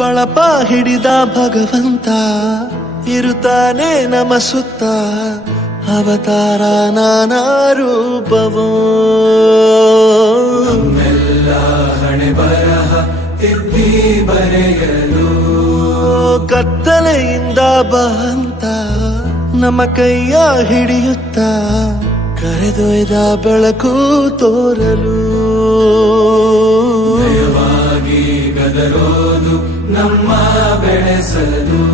ಬಳಪ ಹಿಡಿದ ಭಗವಂತ ಇರುತ್ತಾನೆ ನಮ ಸುತ್ತ, ಅವತಾರ ನಾನಾ ರೂಪವೋ. ನಮ್ಮೆಲ್ಲ ಹಣೆ ಬರಹ ತಿದ್ದಿ ಬರೆಯಲು ಕತ್ತಲೆಯಿಂದ ಬಂತ ನಮ್ಮ ಕೈಯ ಹಿಡಿಯುತ್ತ, ಕರೆದೊಯ್ದ ಬೆಳಕು ತೋರಲು. ಭಯವಾಗಿ ಗದರೋದು ನಮ್ಮ ಬೆಳೆಸಲು.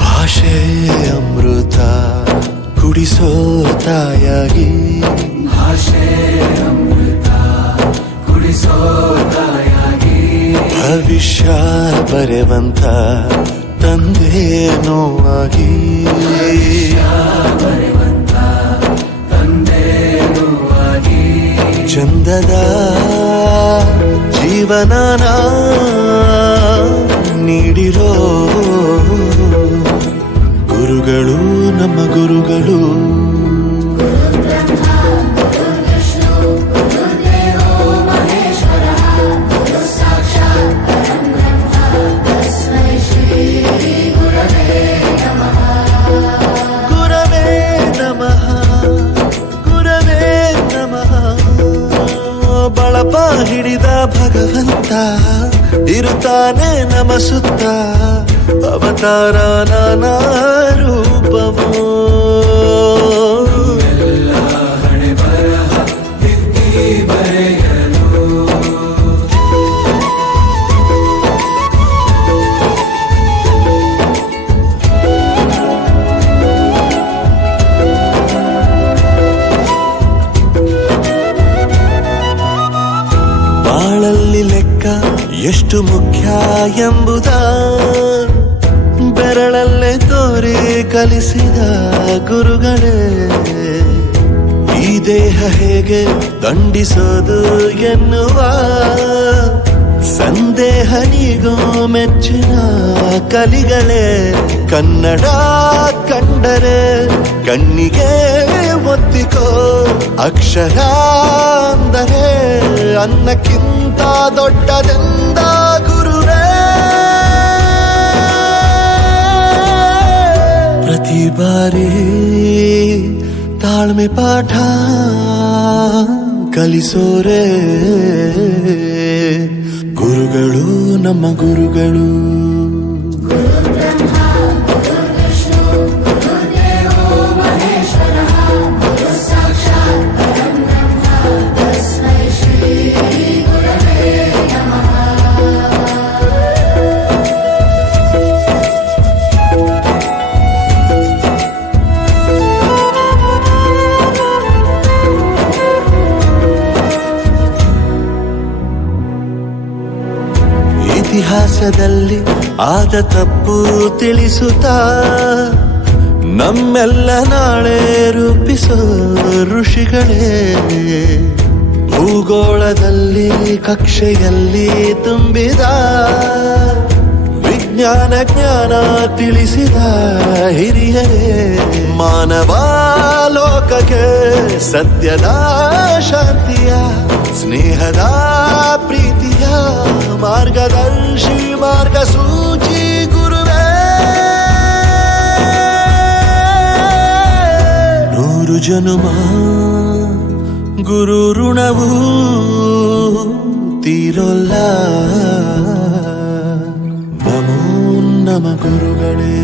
ಭಾಷೆ ಅಮೃತ ಕುಡಿಸೋ ತಾಯಾಗಿ, ಭಾಷೆ ಅಮೃತ ಕುಡಿಸೋ ತಾಯಾಗಿ, ಭವಿಷ್ಯ ಬರೆವಂತ ತಂದೆ ನೋವಾಗಿ, ಬರೆವಂತ ತಂದೆ ನೋವಾಗಿ, ಚಂದದ ಜೀವನನ ನೀಡಿರೋ ಗುರುಗಳು ನಮ್ಮ ಗುರುಗಳು. ಬಳಪ ಹಿಡಿದ ಭಗವಂತ ಇರುತ್ತಾನೆ ನಮ ಸುತ್ತ, ಅವತಾರ ನಾನಾ ರೂಪವೋ. ಎಲ್ಲ ಹಣೆ ಬರಹ ತಿದ್ದಿ ಬರೆಯಲು. ಬಾಳಲ್ಲಿ ಲೆಕ್ಕ ಎಷ್ಟು ಮುಖ್ಯ ಎಂಬುದ ಬೆರಳಲ್ಲೇ ತೋರಿ ಕಲಿಸಿದ ಗುರುಗಳೇ. ಈ ದೇಹ ಹೇಗೆ ದಂಡಿಸೋದು ಎನ್ನುವ ಸಂದೇಹ ನೀಗೋ ಮೆಚ್ಚಿನ ಕಲಿಗಳೇ. ಕನ್ನಡ ಕಂಡರೆ ಕಣ್ಣಿಗೆ ಒತ್ತಿಕೋ, ಅಕ್ಷರ ಅಂದರೆ ಅನ್ನಕ್ಕಿಂತ ದೊಡ್ಡದೆಂದ ಗುರುವೇ. ಪ್ರತಿ ಬಾರಿ ತಾಳ್ಮೆ ಪಾಠ ಕಲಿಸೋರೆ ಗುರುಗಳು ನಮ್ಮ ಗುರುಗಳು. ಇತಿಹಾಸದಲ್ಲಿ ಆದ ತಪ್ಪು ತಿಳಿಸುತ್ತಾ ನಮ್ಮೆಲ್ಲ ನಾಳೆ ರೂಪಿಸೋ ಋಷಿಗಳೇ. ಭೂಗೋಳದಲ್ಲಿ ಕಕ್ಷೆಯಲ್ಲಿ ತುಂಬಿದ ವಿಜ್ಞಾನ ಜ್ಞಾನ ತಿಳಿಸಿದ ಹಿರಿಯರೇ. ಮಾನವ ಲೋಕಕ್ಕೆ ಸತ್ಯದ ಶಾಂತಿಯ ಸ್ನೇಹದ ಪ್ರೀತಿಯ ಮಾರ್ಗದರ್ಶಿ ಮಾರ್ಗಸೂಚಿ ಗುರುವೇ. 100 ಜನುಮ ಗುರು ಋಣವು ತೀರೋಲ್ಲ. ನಮೋ ನಮ ಗುರುಗಳೇ.